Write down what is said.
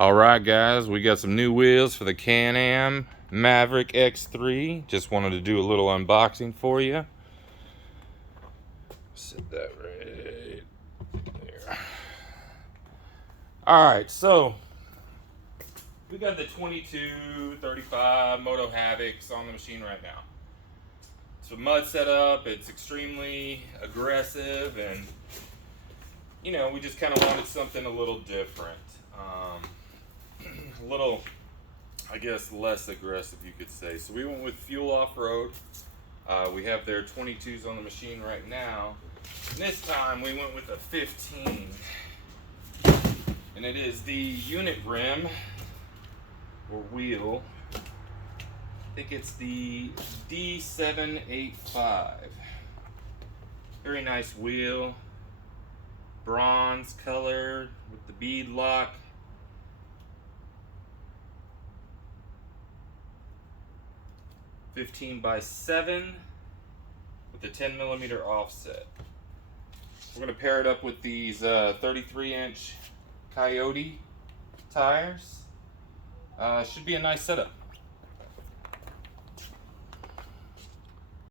Alright guys, we got some new wheels for the Canam Maverick X3. Just wanted to do a little unboxing for you. Set that right there. Alright, so we got the 2235 Moto Havocs on the machine right now. It's a mud setup, it's extremely aggressive, and you know, we just kind of wanted something a little different. A little, I guess, less aggressive, you could say. So we went with Fuel Off-Road. We have their 22s on the machine right now. And this time we went with a 15. And it is the unit rim, or wheel. I think it's the D785. Very nice wheel. Bronze color with the bead lock. (15x7) with a 10mm offset. We're going to pair it up with these 33-inch Coyote tires. Should be a nice setup.